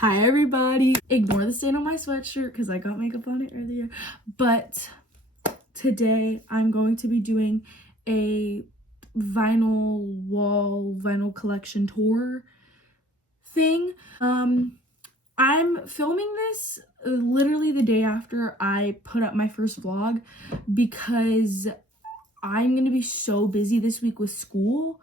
Hi everybody. Ignore the stain on my sweatshirt because I got makeup on it earlier. But today I'm going to be doing a vinyl collection tour thing. I'm filming this literally the day after I put up my first vlog because I'm going to be so busy this week with school.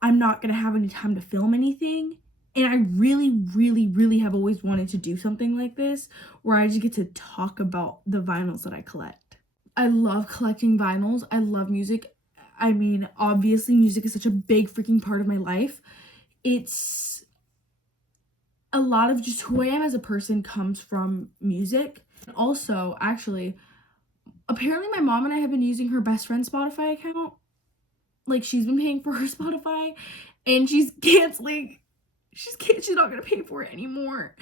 I'm not going to have any time to film anything. And I really have always wanted to do something like this where I just get to talk about the vinyls that I collect. I love collecting vinyls. I love music. I mean, obviously music is such a big freaking part of my life. It's a lot of just who I am as a person comes from music. Also, actually, apparently my mom and I have been using her best friend's Spotify account. Like, she's been paying for her Spotify and she's canceling. She's not gonna pay for it anymore.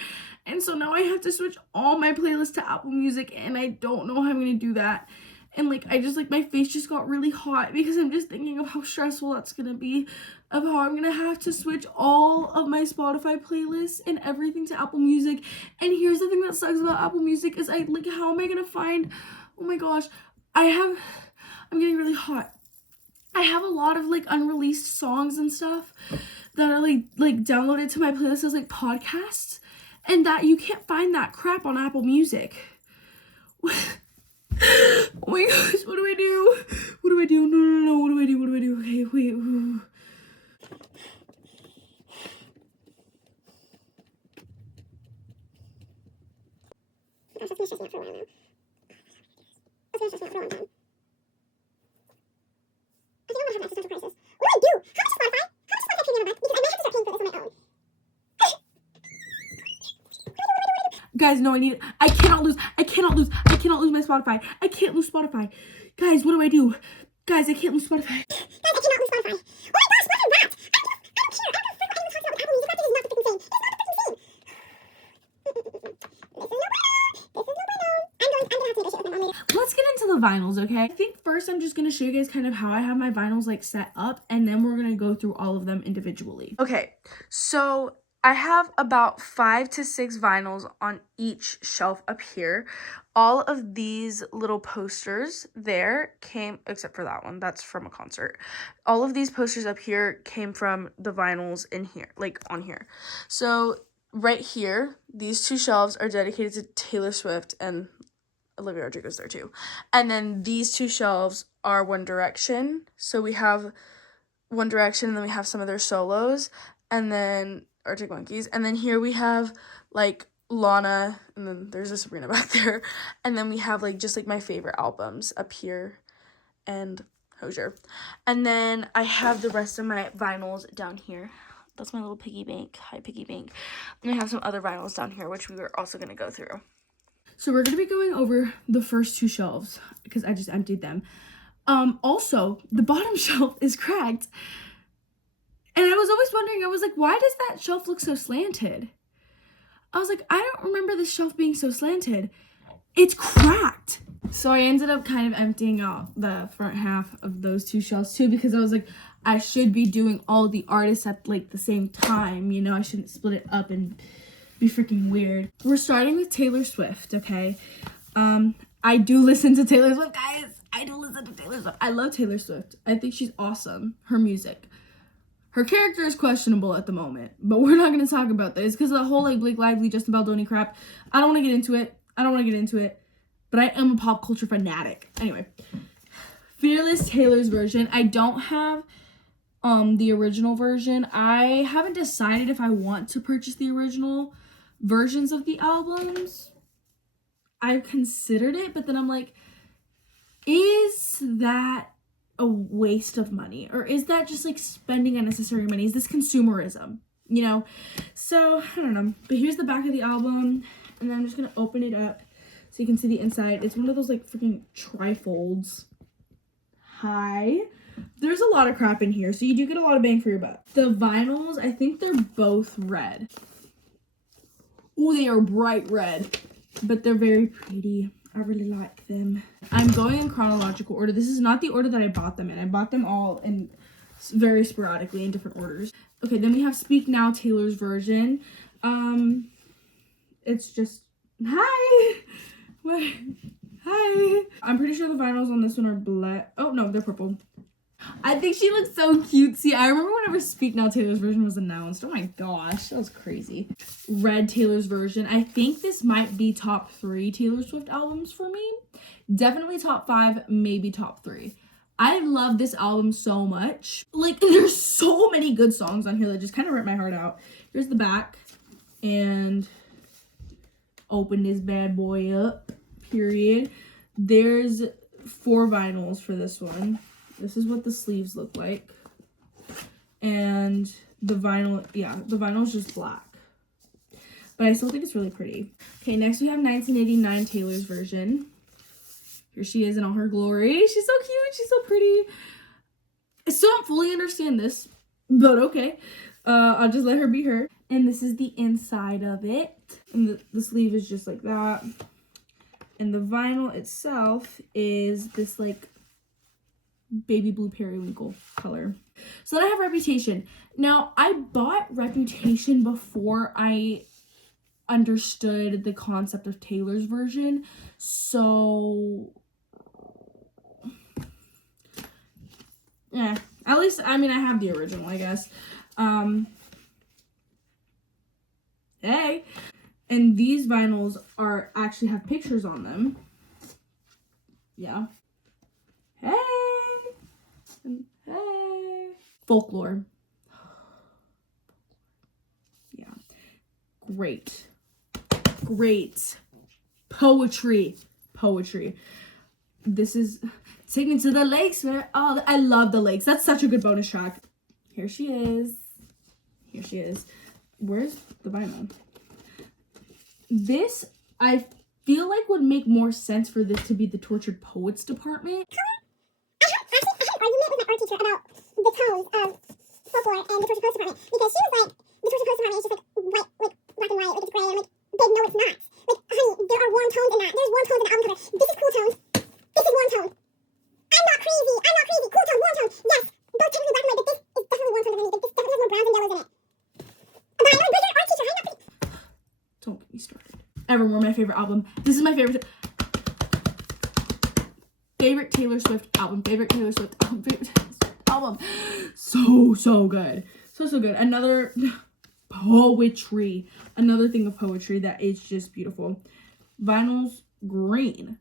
And so now I have to switch all my playlists to Apple Music, and I don't know how I'm gonna do that. And like, my face just got really hot because I'm just thinking of how stressful that's gonna be, of how I'm gonna have to switch all of my Spotify playlists and everything to Apple Music. And here's the thing that sucks about Apple Music is how am I gonna find, oh my gosh, I'm getting really hot. I have a lot of like unreleased songs and stuff that are like downloaded to my playlist as like podcasts, and that you can't find that crap on Apple Music. Oh my gosh, what do I do? What do I do? No, what do I do? Okay, wait. Ooh. Gosh, that's been stressing out for a while now. That's been stressing out for a long time. I think I'm gonna have an existential crisis. What do I do? How much Spotify? How much Spotify pay me on a month? Because I might have to start paying for this on my own. Guys, no, I cannot lose my Spotify. I can't lose Spotify. Guys, what do I do? Guys, I can't lose Spotify. Guys, I cannot lose Spotify. Oh my gosh, what is that? I don't care. I don't even talk about Apple Music. This is not the freaking thing. This is not the freaking thing. This is no bueno. I'm gonna have to negotiate with my mom later. Let's get into the vinyls, okay? I think first I'm just gonna show you guys kind of how I have my vinyls like set up, and then we're gonna go through all of them individually. Okay, so I have about 5 to 6 vinyls on each shelf up here. All of these little posters there came, except for that one, that's from a concert. All of these posters up here came from the vinyls in here, like on here. So right here, these 2 shelves are dedicated to Taylor Swift, and Olivia Rodrigo's there too. And then these 2 shelves are One Direction. So we have One Direction, and then we have some of their solos, and then Arctic Monkeys. And then here we have like Lana, and then there's a Sabrina back there. And then we have like just like my favorite albums up here and Hozier. And then I have the rest of my vinyls down here. That's my little piggy bank. Hi, piggy bank. And I have some other vinyls down here, which we were also going to go through. So we're going to be going over the first 2 shelves because I just emptied them. Also, the bottom shelf is cracked. And I was always wondering, I was like, why does that shelf look so slanted? I was like, I don't remember this shelf being so slanted. It's cracked. So I ended up kind of emptying out the front half of those 2 shelves too, because I was like, I should be doing all the artists at like the same time, you know, I shouldn't split it up and be freaking weird. We're starting with Taylor Swift, okay? I do listen to Taylor Swift, guys. I do listen to Taylor Swift. I love Taylor Swift. I think she's awesome. Her music. Her character is questionable at the moment, but we're not going to talk about this because of the whole like Blake Lively, Justin Baldoni crap. I don't want to get into it. But I am a pop culture fanatic. Anyway, Fearless Taylor's version. I don't have the original version. I haven't decided if I want to purchase the original versions of the albums. I've considered it, but then I'm like, is that a waste of money, or is that just like spending unnecessary money? Is this consumerism, you know? So I don't know, but here's the back of the album, and then I'm just gonna open it up so you can see the inside. It's one of those like freaking trifolds. Hi, there's a lot of crap in here, so you do get a lot of bang for your buck. The vinyls, I think they're both red. Oh, they are bright red, but they're very pretty. I really like them. I'm going in chronological order. This is not the order that I bought them in. I bought them all in very sporadically in different orders. Okay, then we have Speak Now, Taylor's version. It's just, hi. What? Hi. I'm pretty sure the vinyls on this one are black. Oh no, they're purple. I think she looks so cutesy. I remember whenever Speak Now Taylor's version was announced. Oh my gosh, that was crazy. Red Taylor's version. I think this might be top 3 Taylor Swift albums for me. Definitely top 5, maybe top 3. I love this album so much. Like, there's so many good songs on here that just kind of rip my heart out. Here's the back. And open this bad boy up. Period. There's 4 vinyls for this one. This is what the sleeves look like. And the vinyl, yeah, the vinyl is just black. But I still think it's really pretty. Okay, next we have 1989 Taylor's version. Here she is in all her glory. She's so cute. She's so pretty. I still don't fully understand this, but okay. I'll just let her be her. And this is the inside of it. And the sleeve is just like that. And the vinyl itself is this like baby blue periwinkle color. So then I have Reputation. Now, I bought Reputation before I understood the concept of Taylor's version. So, yeah, at least, I mean, I have the original, I guess. Hey. And these vinyls are actually have pictures on them. Yeah. Hey. Hey. Folklore. Yeah. Great. Great. Poetry. This is Take Me to the Lakes, man. Oh, I love the lakes. That's such a good bonus track. Here she is. Where's the vinyl? This, I feel like would make more sense for this to be the Tortured Poets department. I had an argument with my art teacher about the tones of Folklore and the Tortured Poets department, because she was like, the Tortured Poets department is just like white, like black and white, like it's gray. I'm like, babe, no, it's not. Like, honey, there are warm tones in that. There's warm tones in the album cover. This is cool tones. This is warm tone. I'm not crazy. Cool tone, warm tone. Yes, both technically black and white, but this is definitely warm tone underneath. This definitely has more browns and yellows in it. But I know Bridget, art teacher, I'm not crazy. Don't get me started. Evermore, my favorite album. This is my favorite Taylor Swift album. So good. So good. Another poetry. Another thing of poetry that is just beautiful. Vinyl's green.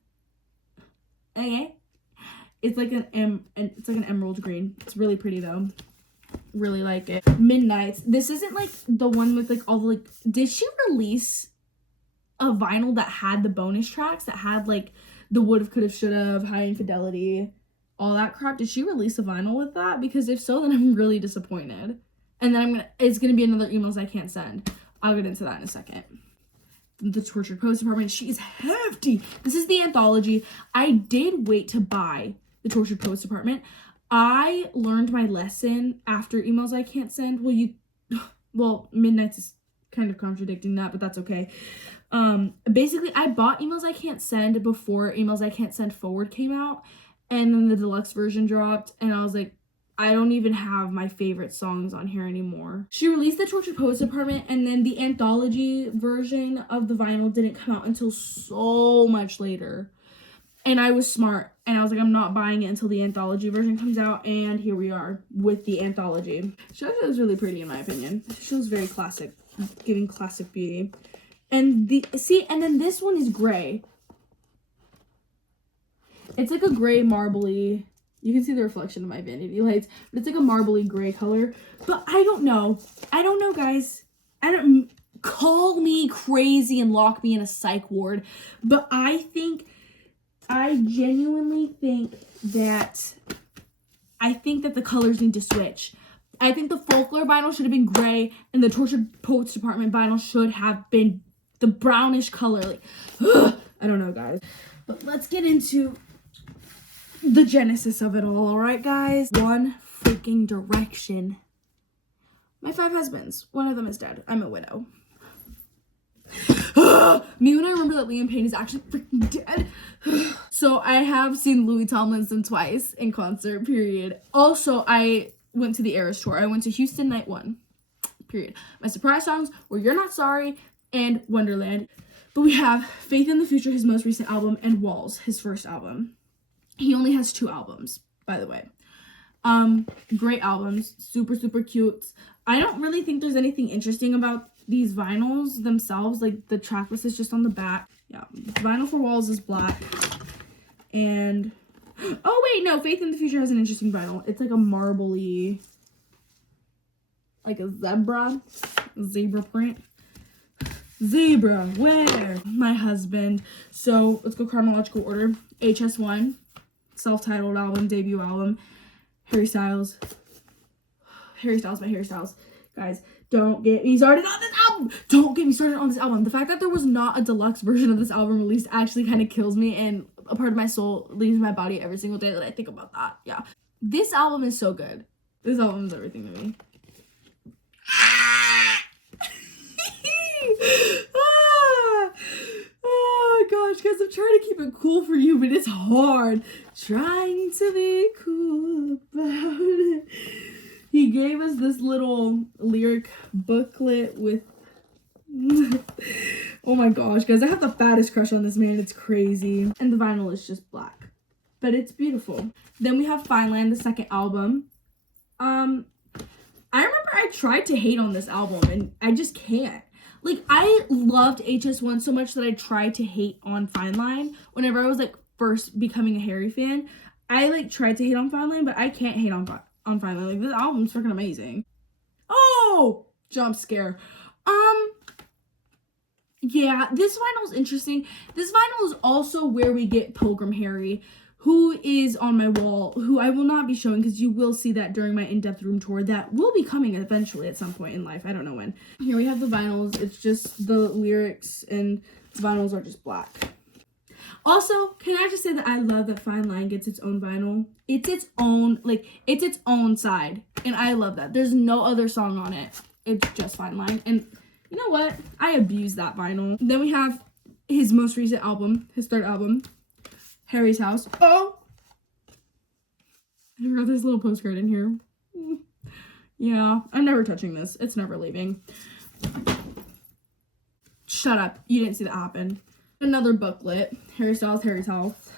Okay. It's like an emerald green. It's really pretty though. Really like it. Midnights. This isn't like the one with like all the like. Did she release a vinyl that had the bonus tracks that had like the would've, could've, should've, High Infidelity, all that crap? Did she release a vinyl with that? Because if so, then I'm really disappointed. And then it's gonna be another emails I can't send. I'll get into that in a second. The Tortured Poets department. She's hefty. This is the anthology. I did wait to buy the Tortured Poets department. I learned my lesson after emails I can't send. Well, Midnights is kind of contradicting that, but that's okay. Basically, I bought Emails I Can't Send before Emails I Can't Send Forward came out, and then the deluxe version dropped, and I was like, I don't even have my favorite songs on here anymore. She released the Tortured Poets department, and then the anthology version of the vinyl didn't come out until so much later. And I was smart, and I was like, I'm not buying it until the anthology version comes out, and here we are with the anthology. She was really pretty in my opinion. She was very classic, giving classic beauty. And then this one is gray. It's like a gray marbly. You can see the reflection of my vanity lights, but it's like a marbly gray color. But I don't know, guys. Call me crazy and lock me in a psych ward, but I genuinely think that the colors need to switch. I think the Folklore vinyl should have been gray, and the Tortured Poets department vinyl should have been the brownish color. Like, I don't know, guys. But let's get into the genesis of it all right, guys? One freaking Direction. My 5 husbands. One of them is dead. I'm a widow. Me when I remember that Liam Payne is actually freaking dead. So I have seen Louis Tomlinson twice in concert, period. Also, I went to the Eras tour. I went to Houston night 1, period. My surprise songs were You're Not Sorry and Wonderland. But we have Faith in the Future, his most recent album, and Walls, his first album. He only has 2 albums, by the way. Great albums, super, super cute. I don't really think there's anything interesting about these vinyls themselves. Like, the track list is just on the back. Yeah, vinyl for Walls is black. And, oh wait, no, Faith in the Future has an interesting vinyl. It's like a marbly, like a zebra print. Zebra, where? My husband. So, let's go chronological order. HS1, self-titled album, debut album. Harry Styles by Harry Styles. Guys, don't get me started on this album. Don't get me started on this album. The fact that there was not a deluxe version of this album released actually kind of kills me, and a part of my soul leaves my body every single day that I think about that. Yeah. This album is so good. This album is everything to me. Oh gosh, guys, I'm trying to keep it cool for you, but it's hard. Trying to be cool about it. He gave us this little lyric booklet with oh my gosh, guys, I have the fattest crush on this man. It's crazy. And the vinyl is just black, but it's beautiful. Then we have Fineland, the second album. I remember I tried to hate on this album and I just can't. Like, I loved HS1 so much that I tried to hate on Fine Line whenever I was, like, first becoming a Harry fan. I, like, tried to hate on Fine Line, but I can't hate on Fine Line. Like, this album's freaking amazing. Oh! Jump scare. Yeah, this vinyl's interesting. This vinyl is also where we get Pilgrim Harry, who is on my wall, who I will not be showing because you will see that during my in-depth room tour that will be coming eventually at some point in life. I don't know when. Here we have the vinyls. It's just the lyrics and the vinyls are just black. Also, can I just say that I love that Fine Line gets its own vinyl. It's its own, like, it's its own side. And I love that. There's no other song on it. It's just Fine Line. And you know what? I abuse that vinyl. Then we have his most recent album, his third album, Harry's House. Oh! I forgot this little postcard in here. Yeah, I'm never touching this. It's never leaving. Shut up. You didn't see that happen. Another booklet. Harry Styles, Harry's House.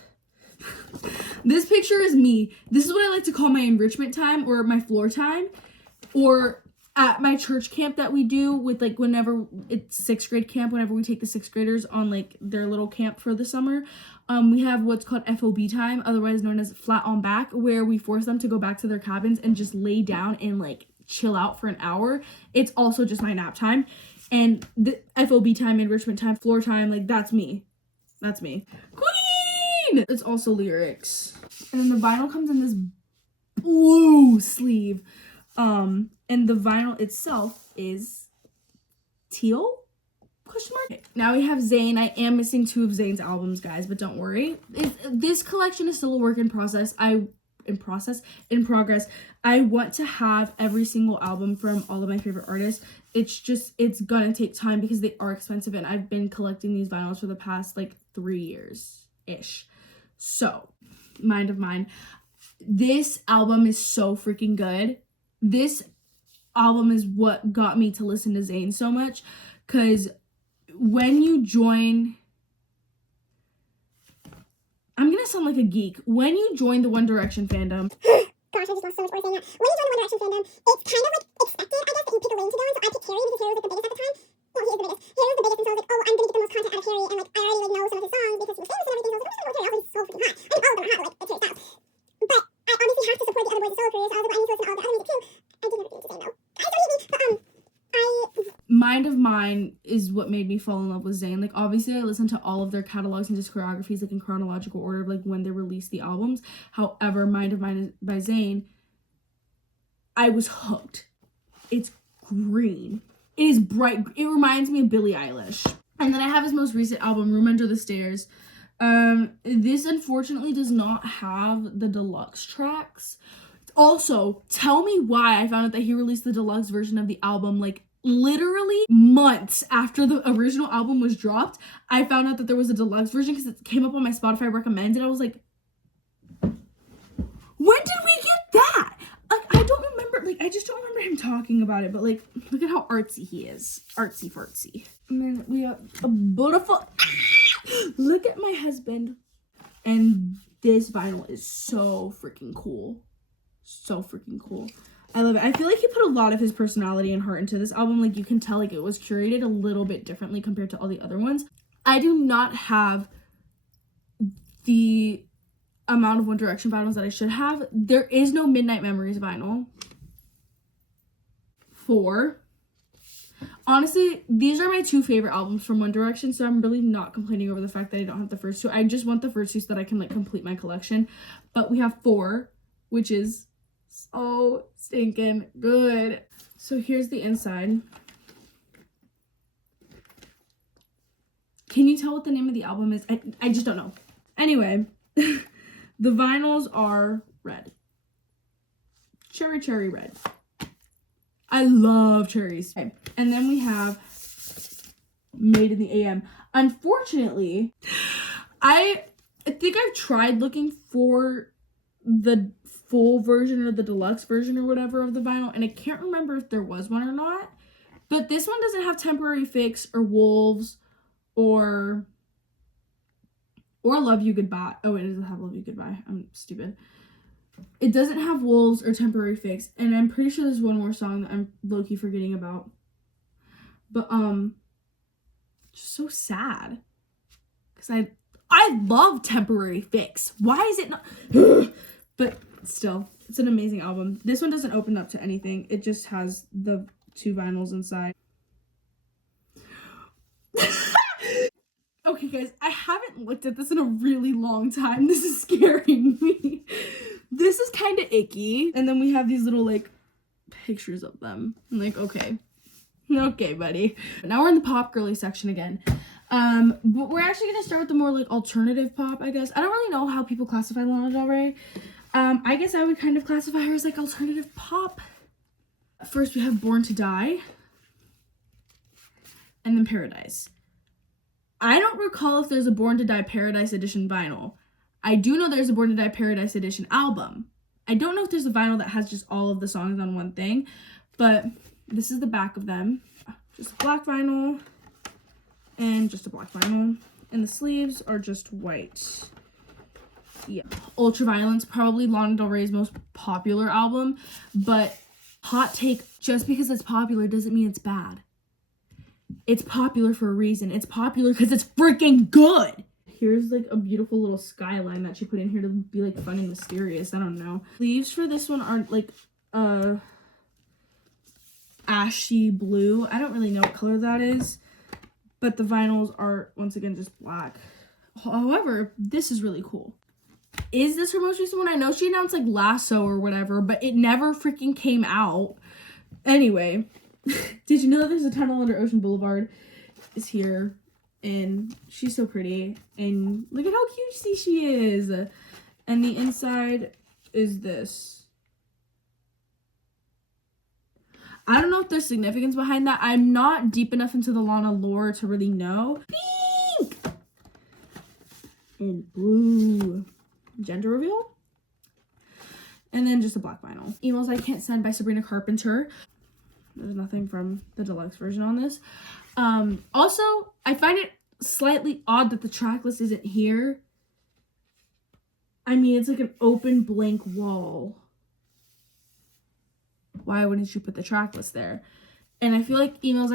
This picture is me. This is what I like to call my enrichment time or my floor time. Or at my church camp that we do with, like, whenever it's 6th grade camp, whenever we take the 6th graders on, like, their little camp for the summer, we have what's called FOB time, otherwise known as flat on back, where we force them to go back to their cabins and just lay down and, like, chill out for an hour. It's also just my nap time. And the FOB time, enrichment time, floor time, like, that's me. That's me. Queen! It's also lyrics. And then the vinyl comes in this blue sleeve. And the vinyl itself is teal? Question mark. Now we have Zayn. I am missing 2 of Zayn's albums, guys, but don't worry. This collection is still a work in progress. I want to have every single album from all of my favorite artists. It's gonna take time because they are expensive, and I've been collecting these vinyls for the past, like, 3 years-ish. So, Mind of Mine. This album is so freaking good. This album is what got me to listen to Zayn so much, because when you join, I'm gonna sound like a geek, when you join the One Direction fandom, gosh, I just lost so much words saying that. When you join the One Direction fandom, it's kind of, like, expected, I guess, that you pick a lane to go in. So I picked Harry because Harry was, like, the biggest at the time. Well, he is the biggest. Harry was the biggest, and so I was like, oh, I'm gonna get the most content out of Harry, and, like, I already, like, know some of his songs because he was famous and everything, so I was like, oh, Harry, he's so freaking hot. I mean, all of them are hot, like, Harry Styles. But I obviously have to support the other boys' solo careers, so I was like, I need to listen to all the other music too. I did never get into Zayn, though. I don't hate me, but, Mind of Mine is what made me fall in love with Zayn. Like, obviously, I listened to all of their catalogs and discographies, like, in chronological order of, like, when they released the albums. However, Mind of Mine by Zayn, I was hooked. It's green. It is bright. It reminds me of Billie Eilish. And then I have his most recent album, Room Under the Stairs. This, unfortunately, does not have the deluxe tracks. Also, tell me why I found out that he released the deluxe version of the album, like, literally months after the original album was dropped. I found out that there was a deluxe version because it came up on my Spotify recommended. I was like, when did we get that? Like, I don't remember. like, I just don't remember him talking about it, but like, look at how artsy he is. Artsy fartsy. And then we have a beautiful, look at my husband. And this vinyl is so freaking cool. So freaking cool. I love it. I feel like he put a lot of his personality and heart into this album. Like, you can tell, like, it was curated a little bit differently compared to all the other ones. I do not have the amount of One Direction vinyls that I should have. There is no Midnight Memories vinyl. 4. Honestly, these are my 2 favorite albums from One Direction, so I'm really not complaining over the fact that I don't have the first 2. I just want the first 2 so that I can, like, complete my collection. But we have 4, which is so stinking good. So here's the inside. Can you tell what the name of the album is? I just don't know. Anyway, the vinyls are red. Cherry red. I love cherries. Okay. And then we have Made in the AM. Unfortunately, I think I've tried looking for the full version or the deluxe version or whatever of the vinyl, and I can't remember if there was one or not. But this one doesn't have Temporary Fix or Wolves or Love You Goodbye. Oh, it doesn't have Love You Goodbye. I'm stupid. It doesn't have Wolves or Temporary Fix, and I'm pretty sure there's one more song that I'm low-key forgetting about. But just so sad, because I love Temporary Fix. Why is it not? But still, it's an amazing album. This one doesn't open up to anything. It just has the 2 vinyls inside. Okay, guys, I haven't looked at this in a really long time. This is scaring me. This is kind of icky. And then we have these little, like, pictures of them. I'm like, okay, buddy. But now we're in the pop girly section again. But we're actually gonna start with the more, like, alternative pop, I guess. I don't really know how people classify Lana Del Rey. I guess I would kind of classify her as, like, alternative pop. First, we have Born to Die. And then Paradise. I don't recall if there's a Born to Die Paradise Edition vinyl. I do know there's a Born to Die Paradise Edition album. I don't know if there's a vinyl that has just all of the songs on one thing, but this is the back of them. Just a black vinyl and just a black vinyl. And the sleeves are just white. Yeah. Ultraviolence, probably Lana Del Rey's most popular album, but hot take, just because it's popular doesn't mean it's bad. It's popular for a reason. It's popular because it's freaking good. Here's, like, a beautiful little skyline that she put in here to be, like, fun and mysterious. I don't know. Sleeves for this one are, like, ashy blue. I don't really know what color that is. But the vinyls are, once again, just black. However, this is really cool. Is this her most recent one? I know she announced, like, Lasso or whatever, but it never freaking came out. Anyway. Did you know that there's a tunnel under Ocean Boulevard? Is here, and she's so pretty, and look at how cute she is. And the inside is this. I don't know if there's significance behind that. I'm not deep enough into the Lana lore to really know. Pink and blue. Gender reveal. And then just a black vinyl. Emails I Can't Send by Sabrina Carpenter. There's nothing from the deluxe version on this. Also, I find it slightly odd that the track list isn't here. I mean, it's like an open blank wall. Why wouldn't you put the track list there? And I feel like Emails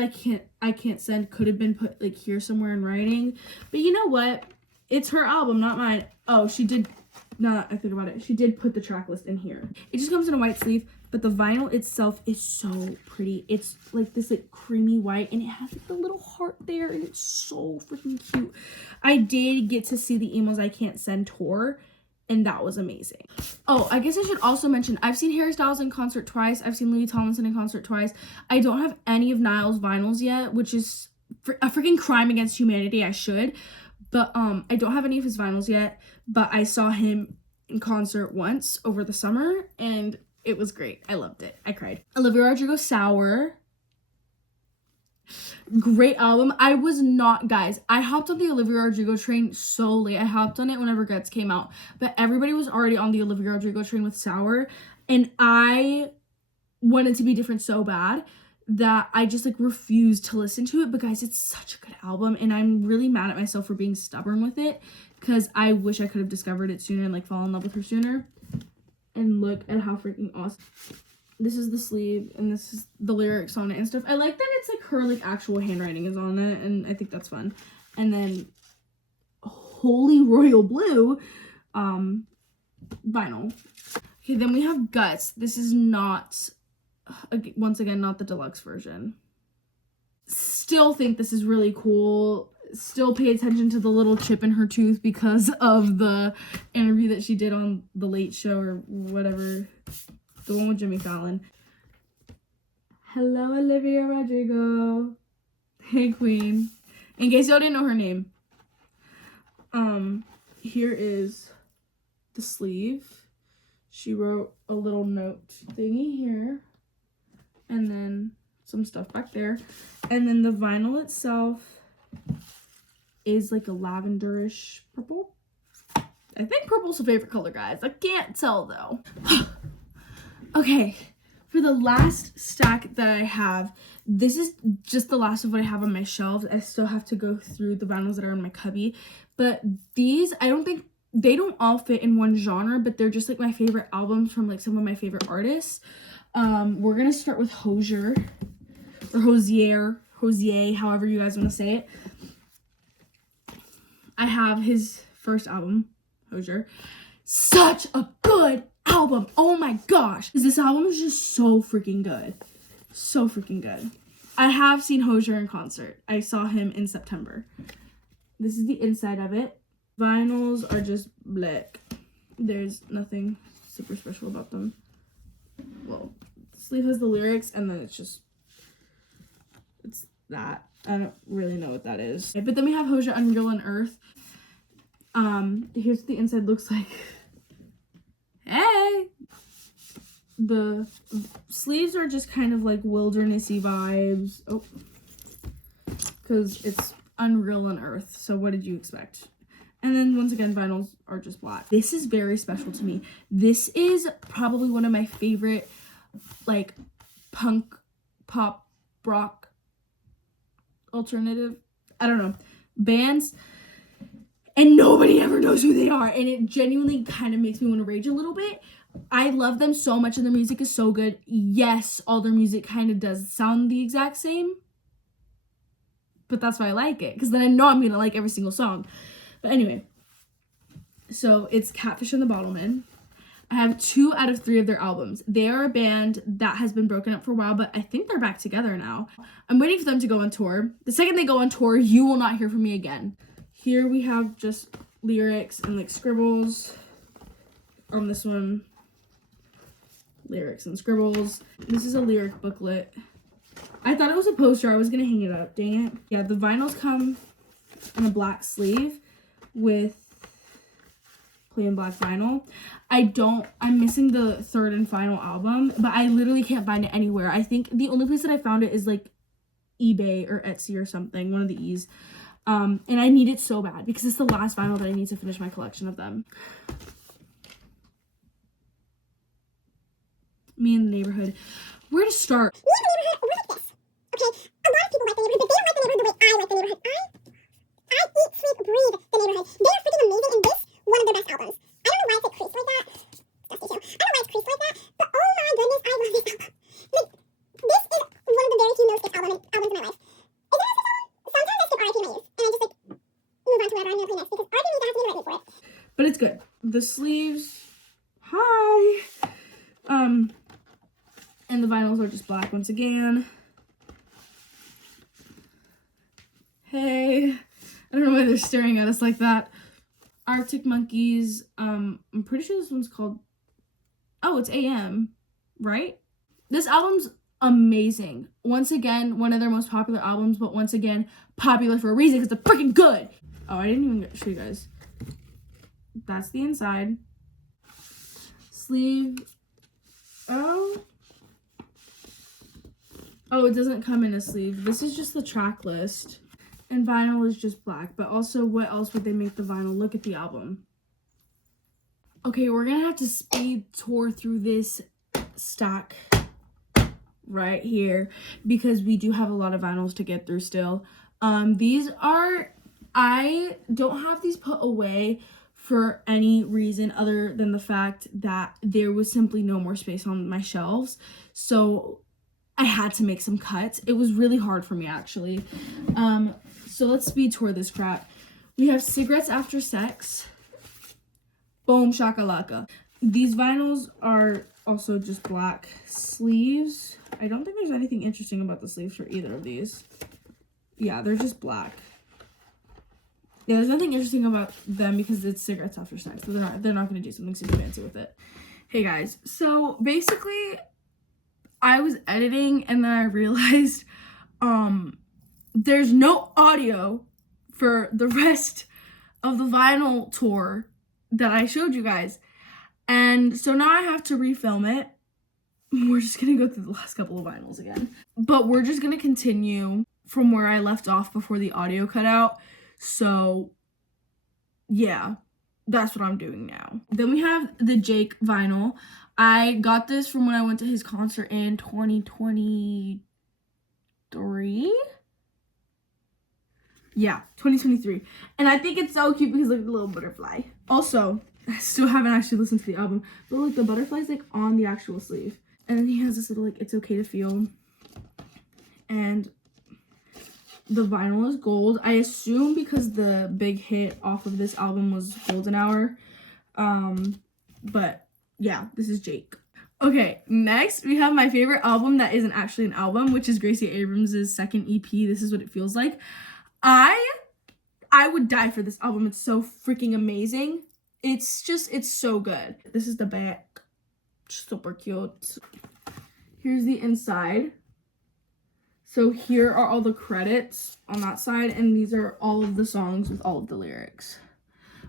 I Can't Send could have been put, like, here somewhere in writing. But you know what? It's her album, not mine. Oh, she did. Now that I think about it, she did put the track list in here. It just comes in a white sleeve. But the vinyl itself is so pretty. It's like this, like, creamy white, and it has, like, the little heart there, and it's so freaking cute. I did get to see the Emails I Can't Send tour, and that was amazing. Oh, I guess I should also mention, I've seen Harry Styles in concert twice. I've seen Louis Tomlinson in concert twice. I don't have any of Niall's vinyls yet, which is a freaking crime against humanity. I should. But I don't have any of his vinyls yet, but I saw him in concert once over the summer, and it was great. I loved it. I cried. Olivia Rodrigo, Sour. Great album. I was not, guys, I hopped on the Olivia Rodrigo train so late. I hopped on it whenever Guts came out. But everybody was already on the Olivia Rodrigo train with Sour. And I want it to be different so bad that I just like refuse to listen to it. But guys, it's such a good album, and I'm really mad at myself for being stubborn with it, because I wish I could have discovered it sooner and like fall in love with her sooner. And look at how freaking awesome. This is the sleeve, and this is the lyrics on it and stuff. I like that it's like her like actual handwriting is on it, and I think that's fun. And then Holy Royal Blue vinyl. Okay, then we have Guts. This is not, once again, not the deluxe version. Still think this is really cool. Still pay attention to the little chip in her tooth because of the interview that she did on The Late Show or whatever. The one with Jimmy Fallon. Hello, Olivia Rodrigo. Hey, Queen. In case y'all didn't know her name. Here is the sleeve. She wrote a little note thingy here. And then some stuff back there. And then the vinyl itself is like a lavenderish purple. I think purple's her favorite color, guys. I can't tell, though. Okay, for the last stack that I have, this is just the last of what I have on my shelves. I still have to go through the vinyls that are in my cubby. But these, I don't think, they don't all fit in one genre, but they're just like my favorite albums from like some of my favorite artists. We're going to start with Hozier, or Hozier, however you guys want to say it. I have his first album, Hozier. Such a good album. Oh my gosh. This album is just so freaking good. So freaking good. I have seen Hozier in concert. I saw him in September. This is the inside of it. Vinyls are just black. There's nothing super special about them. Well, the sleeve has the lyrics, and then it's that. I don't really know what that is. But then we have Hozier Unreal on Earth. Here's what the inside looks like. Hey! The sleeves are just kind of like wildernessy vibes. Oh. Because it's Unreal on Earth. So what did you expect? And then once again, vinyls are just black. This is very special to me. This is probably one of my favorite, like, punk, pop, rock, alternative, I don't know, bands. And nobody ever knows who they are. And it genuinely kind of makes me want to rage a little bit. I love them so much, and their music is so good. Yes, all their music kind of does sound the exact same. But that's why I like it. Because then I know I'm going to like every single song. But anyway, so it's Catfish and the Bottlemen. I have 2 out of 3 of their albums. They are a band that has been broken up for a while, but I think they're back together now. I'm waiting for them to go on tour. The second they go on tour, you will not hear from me again. Here we have just lyrics and like scribbles. On this one, lyrics and scribbles. This is a lyric booklet. I thought it was a poster. I was going to hang it up. Dang it. Yeah, the vinyls come in a black sleeve with plain black vinyl. I'm missing the third and final album, but I literally can't find it anywhere. I think the only place that I found it is like eBay or Etsy or something, one of the E's. And I need it so bad because it's the last vinyl that I need to finish my collection of them. Me and the Neighborhood. Where to start? Me and the Neighborhood, we're like this. Okay, a lot of people like the Neighborhood, but they don't like the Neighborhood the way I like the Neighborhood. I eat, sleep, breathe the Neighborhood. They are freaking amazing, and this, one of their best albums. I don't know why it's like creased like that. Dusty too. I don't know why it's creased like that, but oh my goodness, I love this album. Like, this is one of the very few no-skip albums in my life. Is it a no-skip album? Sometimes I skip R.I.P. my youth, and I just like move on to whatever I'm gonna play next because R.I.P. means I have to be ready for it. But it's good. The sleeves, hi. And the vinyls are just black once again. Hey. I don't know why they're staring at us like that. Arctic Monkeys. I'm pretty sure this one's called... Oh, it's AM, right? This album's amazing. Once again, one of their most popular albums, but once again, popular for a reason because they're freaking good. Oh, I didn't even show you guys. That's the inside. Sleeve. Oh, it doesn't come in a sleeve. This is just the track list. And vinyl is just black. But also, what else would they make the vinyl? Look at the album. Okay, we're gonna have to speed tour through this stack right here because we do have a lot of vinyls to get through still. These are, I don't have these put away for any reason other than the fact that there was simply no more space on my shelves. So I had to make some cuts. It was really hard for me actually. So let's speed tour this crap. We have Cigarettes After Sex. Boom shakalaka. These vinyls are also just black sleeves. I don't think there's anything interesting about the sleeves for either of these. Yeah, they're just black. Yeah, there's nothing interesting about them because it's Cigarettes After Sex. So they're not going to do something super fancy with it. Hey guys, so basically I was editing and then I realized there's no audio for the rest of the vinyl tour that I showed you guys. And so now I have to refilm it. We're just gonna go through the last couple of vinyls again. But we're just gonna continue from where I left off before the audio cut out. So yeah, that's what I'm doing now. Then we have the Jake vinyl. I got this from when I went to his concert in 2023. Yeah, 2023. And I think it's so cute because look at the little butterfly. Also, I still haven't actually listened to the album, but look, the butterfly's like on the actual sleeve. And then he has this little like It's Okay to Feel. And the vinyl is gold. I assume because the big hit off of this album was Golden Hour. But yeah, this is Jake. Okay, next we have my favorite album that isn't actually an album, which is Gracie Abrams' second EP, This Is What It Feels Like. I would die for this album. It's so freaking amazing. It's so good. This is the back. Super cute. Here's the inside. So here are all the credits on that side, and these are all of the songs with all of the lyrics.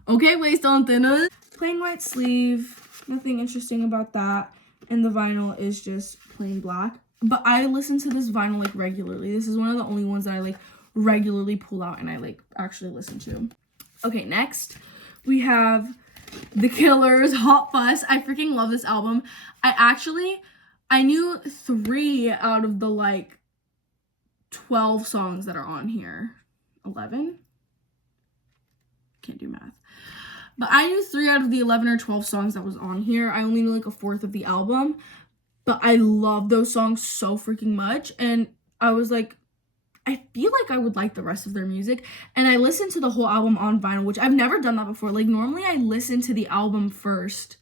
Okay, waist on thinner. Plain white sleeve. Nothing interesting about that. And the vinyl is just plain black. But I listen to this vinyl like regularly. This is one of the only ones that I like regularly pull out and I like actually listen to. Okay, next we have The Killers, Hot Fuss. I freaking love this album. I knew 3 out of the like 12 songs that are on here. 11? Can't do math. But I knew 3 out of the 11 or 12 songs that was on here. I only knew like a fourth of the album. But I love those songs so freaking much. And I was like, I feel like I would like the rest of their music. And I listened to the whole album on vinyl, which I've never done that before. Like normally I listen to the album first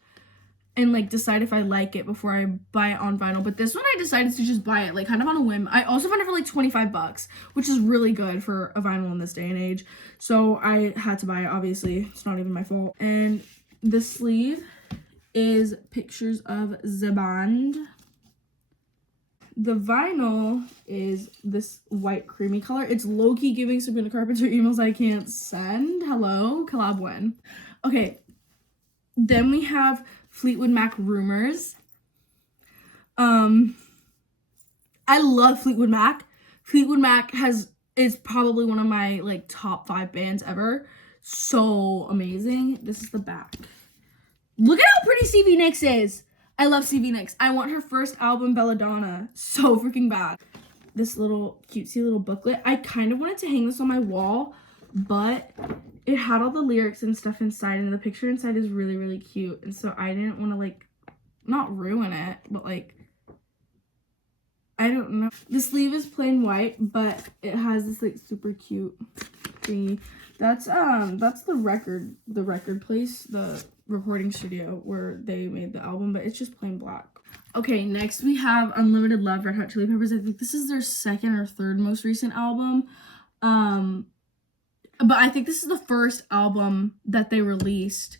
and like decide if I like it before I buy it on vinyl. But this one I decided to just buy it like kind of on a whim. I also found it for like $25, which is really good for a vinyl in this day and age. So I had to buy it, obviously. It's not even my fault. And the sleeve is pictures of the band. The vinyl is this white creamy color. It's low-key giving Sabrina Carpenter emails I can't send. Hello, collab when. Okay, then we have Fleetwood Mac Rumors. I love Fleetwood Mac. Fleetwood Mac is probably one of my like top 5 bands ever. So amazing. This is the back. Look at how pretty Stevie Nicks is. I love Stevie Nicks. I want her first album, Belladonna, so freaking bad. This little cutesy little booklet. I kind of wanted to hang this on my wall, but it had all the lyrics and stuff inside, and the picture inside is really, really cute. And so I didn't want to, like, not ruin it, but, like, I don't know. The sleeve is plain white, but it has this, like, super cute thingy. That's the record place, the recording studio where they made the album, but it's just plain black. Okay, next we have Unlimited Love, Red Hot Chili Peppers. I think this is their second or third most recent album. But I think this is the first album that they released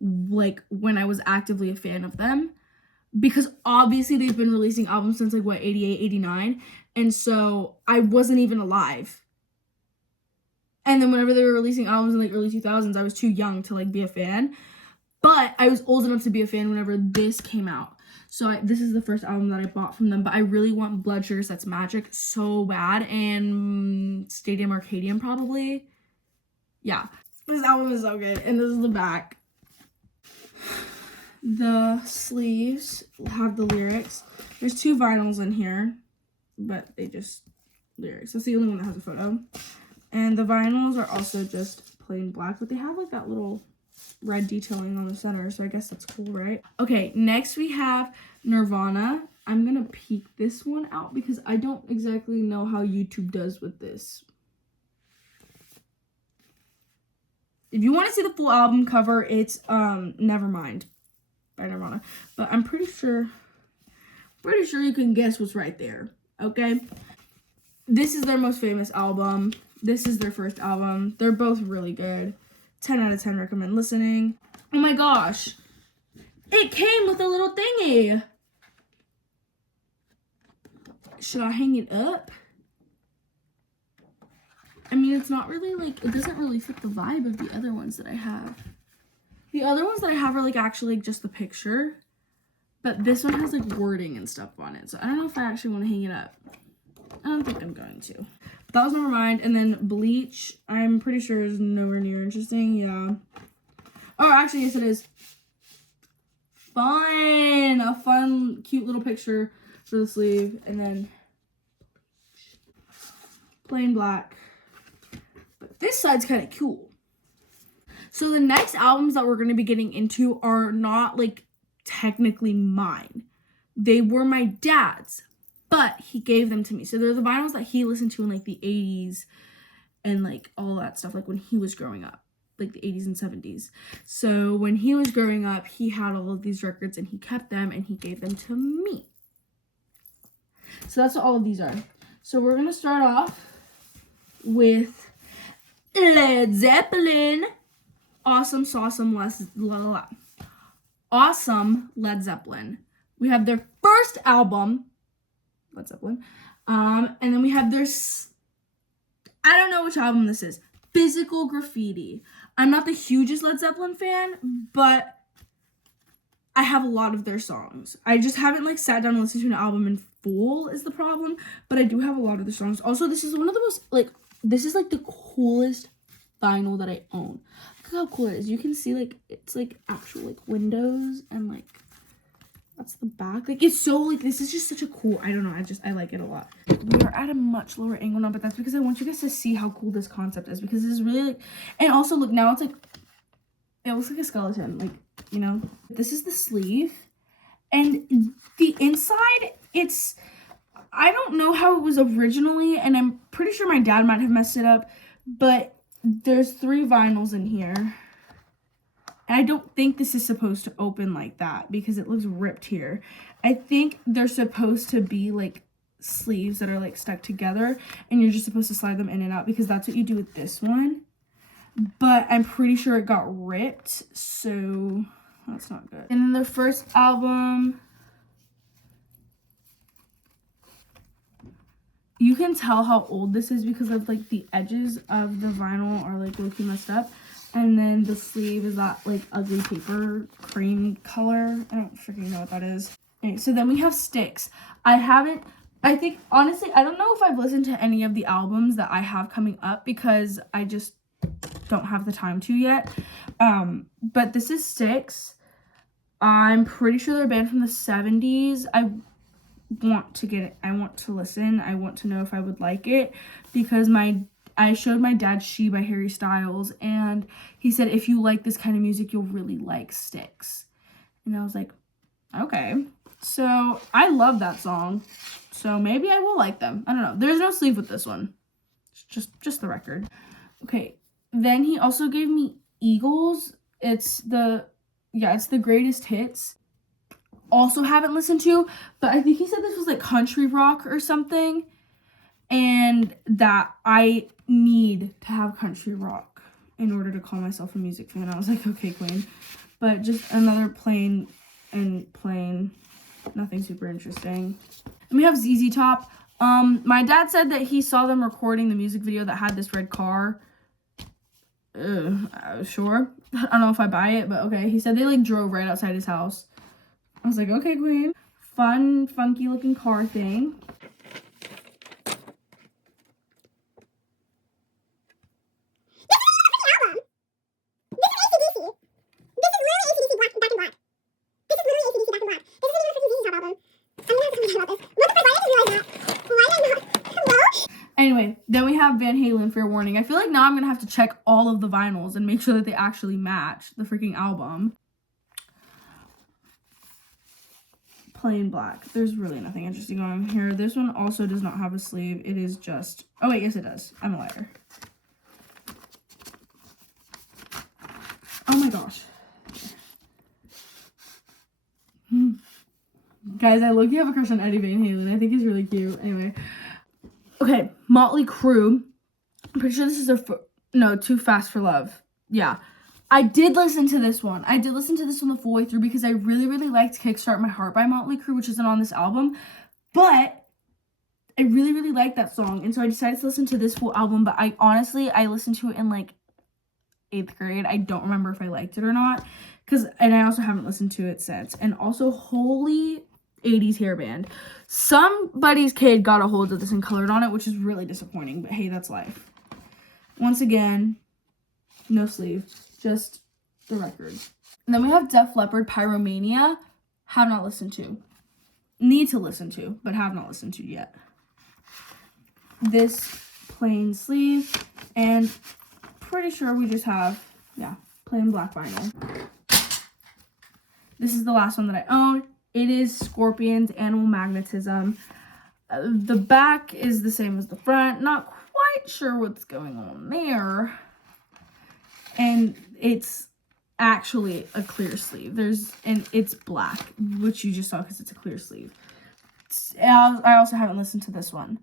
like when I was actively a fan of them, because obviously they've been releasing albums since like what, 88, 89, and so I wasn't even alive. And then whenever they were releasing albums in like early 2000s, I was too young to like be a fan. But I was old enough to be a fan whenever this came out. So this is the first album that I bought from them. But I really want Blood Sugar Sex Magik so bad. And Stadium Arcadium probably. Yeah. This album is so good. And this is the back. The sleeves have the lyrics. There's 2 vinyls in here, but they just lyrics. That's the only one that has a photo. And the vinyls are also just plain black, but they have like that little red detailing on the center, so I guess that's cool, right? Okay, next we have Nirvana. I'm gonna peek this one out because I don't exactly know how YouTube does with this. If you want to see the full album cover, it's Nevermind by Nirvana. But I'm pretty sure you can guess what's right there. Okay? This is their most famous album. This is their first album. They're both really good. 10 out of 10 recommend listening. Oh my gosh. It came with a little thingy. Should I hang it up? I mean, it's not really like, it doesn't really fit the vibe of the other ones that I have. The other ones that I have are like actually just the picture. But this one has like wording and stuff on it. So I don't know if I actually want to hang it up. I don't think I'm going to. That was Nevermind. And then Bleach, I'm pretty sure is nowhere near interesting. Yeah. Oh, actually, yes, it is. Fun. A fun, cute little picture for the sleeve. And then plain black. But this side's kind of cool. So the next albums that we're going to be getting into are not like technically mine. They were my dad's, but he gave them to me. So they're the vinyls that he listened to in like the 80s and like all that stuff, like when he was growing up, like the 80s and 70s. So when he was growing up, he had all of these records and he kept them and he gave them to me. So that's what all of these are. So we're going to start off with Led Zeppelin. Awesome Led Zeppelin. We have their first album, Led Zeppelin. And then we have their, I don't know which album this is, Physical Graffiti. I'm not the hugest Led Zeppelin fan, but I have a lot of their songs. I just haven't like sat down and listened to an album in full is the problem, but I do have a lot of the songs. Also, this is one of the most like, this is like the coolest vinyl that I own. Look how cool it is. You can see like it's like actual like windows and like that's the back. Like it's so like this is just such a cool, I don't know, I like it a lot. We are at a much lower angle now, but that's because I want you guys to see how cool this concept is, because this is really like, and also look, now it's like it looks like a skeleton, like, you know. This is the sleeve and the inside, it's, I don't know how it was originally, and I'm pretty sure my dad might have messed it up, but there's 3 vinyls in here. And I don't think this is supposed to open like that because it looks ripped here. I think they're supposed to be like sleeves that are like stuck together and you're just supposed to slide them in and out because that's what you do with this one. But I'm pretty sure it got ripped, so that's not good. And then the first album, you can tell how old this is because of like the edges of the vinyl are like low-key messed up. And then the sleeve is that like ugly paper cream color. I don't freaking know what that is. Okay, so then we have Styx. I think honestly, I don't know if I've listened to any of the albums that I have coming up because I just don't have the time to yet. But this is Styx. I'm pretty sure they're a band from the 70s. I want to get it. I want to listen. I want to know if I would like it because I showed my dad She by Harry Styles and he said if you like this kind of music you'll really like Styx. And I was like, okay. So I love that song. So maybe I will like them. I don't know. There's no sleeve with this one. It's just the record. Okay. Then he also gave me Eagles. It's the greatest hits. Also haven't listened to, but I think he said this was like country rock or something, and that I need to have country rock in order to call myself a music fan. I was like, okay, queen. But just another plain, nothing super interesting. And we have ZZ Top. My dad said that he saw them recording the music video that had this red car. Sure. I don't know if I buy it, but okay. He said they like drove right outside his house. I was like, okay, queen. Fun, funky looking car thing. have Van Halen, Fair Warning. I feel like now I'm gonna have to check all of the vinyls and make sure that they actually match the freaking album. Plain black. There's really nothing interesting on here. This one also does not have a sleeve. It is just, oh wait, yes it does. I'm a liar. Oh my gosh. Guys, I low-key have a crush on Eddie Van Halen. I think he's really cute. Anyway. Okay, Motley Crue. I'm pretty sure this is no, Too Fast for Love. Yeah. I did listen to this one. I did listen to this one the full way through because I really, really liked Kickstart My Heart by Motley Crue, which isn't on this album. But I really, really liked that song. And so I decided to listen to this full album. But I listened to it in like 8th grade. I don't remember if I liked it or not. And I also haven't listened to it since. And also, holy 80s hair band. Somebody's kid got a hold of this and colored on it, which is really disappointing. But hey, that's life. Once again, no sleeve. Just the record. And then we have Def Leppard, Pyromania. Have not listened to. Need to listen to, but have not listened to yet. This plain sleeve. And pretty sure we just have, yeah, plain black vinyl. This is the last one that I own. It is Scorpions, Animal Magnetism. The back is the same as the front. Not quite sure what's going on there. And it's actually a clear sleeve. And it's black, which you just saw because it's a clear sleeve. I also haven't listened to this one.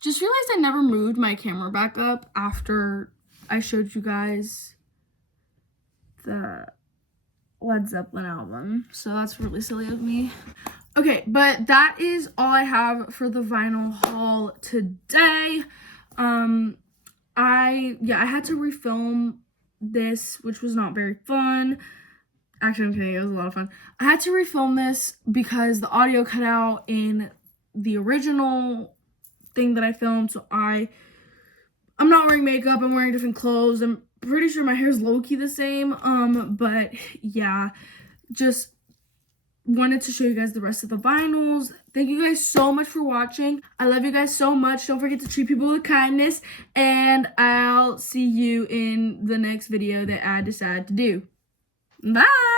Just realized I never moved my camera back up after I showed you guys the Led Zeppelin album. So that's really silly of me. Okay, but that is all I have for the vinyl haul today. I had to refilm this, which was not very fun. Actually, I'm kidding, it was a lot of fun. I had to refilm this because the audio cut out in the original thing that I filmed, so I'm not wearing makeup, I'm wearing different clothes. I'm pretty sure my hair's low-key the same, but yeah, just wanted to show you guys the rest of the vinyls. Thank you guys so much for watching. I love you guys so much. Don't forget to treat people with kindness, and I'll see you in the next video that I decide to do. Bye!